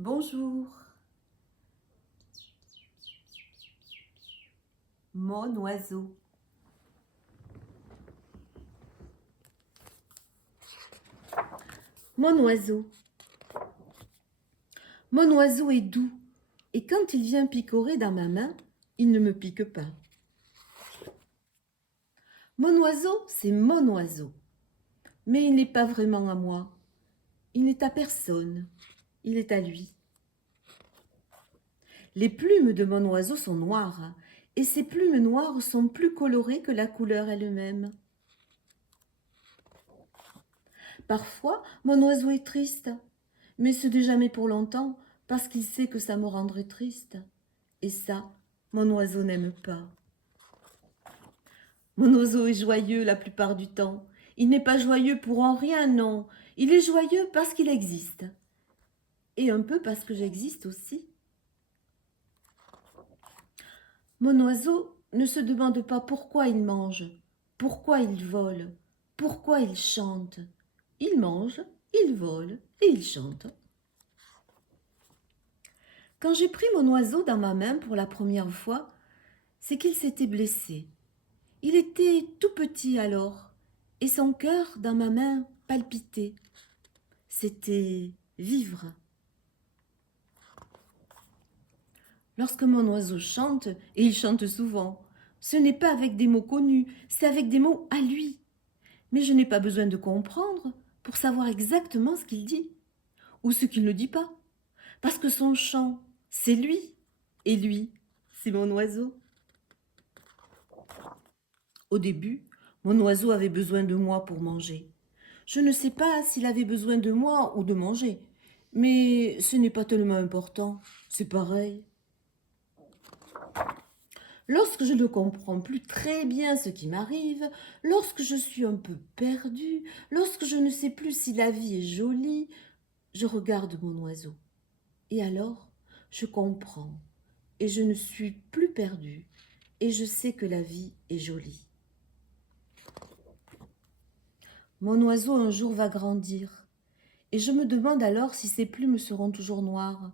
Bonjour, mon oiseau. Mon oiseau. Mon oiseau est doux, et quand il vient picorer dans ma main, il ne me pique pas. Mon oiseau, c'est mon oiseau, mais il n'est pas vraiment à moi. Il n'est à personne, il est à lui. Les plumes de mon oiseau sont noires, et ces plumes noires sont plus colorées que la couleur elle-même. Parfois, mon oiseau est triste, mais ce n'est jamais pour longtemps, parce qu'il sait que ça me rendrait triste. Et ça, mon oiseau n'aime pas. Mon oiseau est joyeux la plupart du temps. Il n'est pas joyeux pour en rien, non. Il est joyeux parce qu'il existe. Et un peu parce que j'existe aussi. Mon oiseau ne se demande pas pourquoi il mange, pourquoi il vole, pourquoi il chante. Il mange, il vole et il chante. Quand j'ai pris mon oiseau dans ma main pour la première fois, c'est qu'il s'était blessé. Il était tout petit alors, et son cœur dans ma main palpitait. C'était vivre. Lorsque mon oiseau chante, et il chante souvent, ce n'est pas avec des mots connus, c'est avec des mots à lui. Mais je n'ai pas besoin de comprendre pour savoir exactement ce qu'il dit, ou ce qu'il ne dit pas, parce que son chant, c'est lui, et lui, c'est mon oiseau. Au début, mon oiseau avait besoin de moi pour manger. Je ne sais pas s'il avait besoin de moi ou de manger, mais ce n'est pas tellement important, c'est pareil. Lorsque je ne comprends plus très bien ce qui m'arrive, lorsque je suis un peu perdue, lorsque je ne sais plus si la vie est jolie, je regarde mon oiseau. Et alors, je comprends, et je ne suis plus perdue, et je sais que la vie est jolie. Mon oiseau un jour va grandir, et je me demande alors si ses plumes seront toujours noires.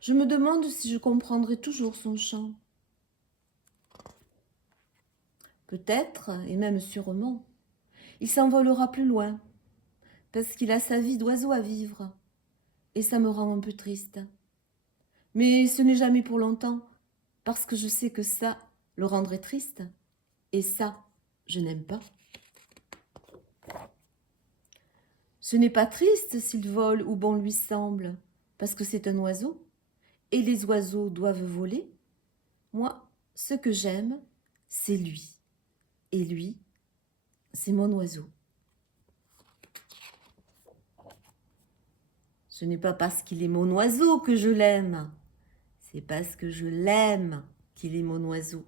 Je me demande si je comprendrai toujours son chant. Peut-être, et même sûrement, il s'envolera plus loin, parce qu'il a sa vie d'oiseau à vivre, et ça me rend un peu triste. Mais ce n'est jamais pour longtemps, parce que je sais que ça le rendrait triste, et ça, je n'aime pas. Ce n'est pas triste s'il vole où bon lui semble, parce que c'est un oiseau, et les oiseaux doivent voler. Moi, ce que j'aime, c'est lui, et lui, c'est mon oiseau. Ce n'est pas parce qu'il est mon oiseau que je l'aime, c'est parce que je l'aime qu'il est mon oiseau.